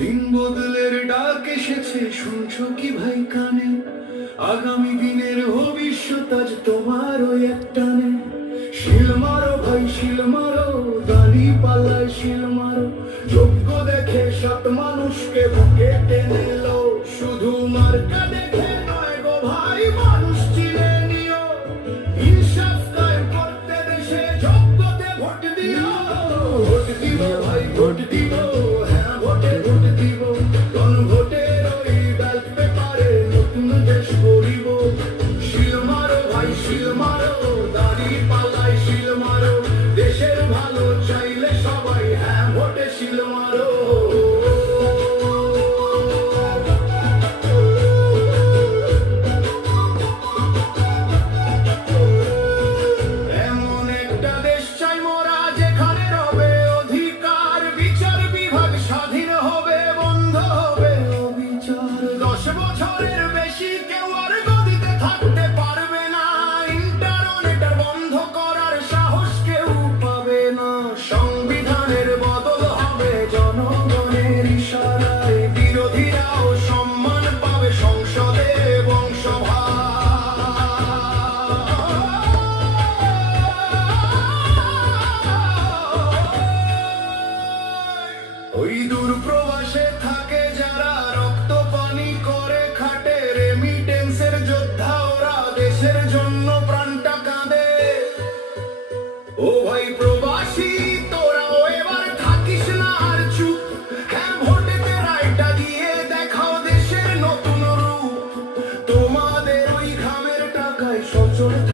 দিন বদলের ডাক এসেছে, শুনছো কি ভাই কানে? আগামী দিনের ভবিষ্যৎ আজ তোমার ওই একটানে। শিল মারো ভাই শিল মারো, দাড়ি পাল্লায় শিল মারো। যোগ্য দেখে সৎ মানুষকে বুকে টেনে লো। শুধু মার্কা দেখে নয় গো ভাই, মানুষ চিনে নিও। ইনসাফ কায়েম করতে দেশে যোগ্যতে ভোট দিও। ভোট দিব ভাই ভোট দিব, হ্যাঁ ভোটে ভোট দিব। গণভোটের ওই ব্যালট পেপারে নতুন দেশ গড়িব। শিল মারো ভাই শিল মারো, দাড়ি পাল্লায় শিল মারো। দেশের ভালো চাইলে সবাই হ্যাঁ ভোটে শিল মারো।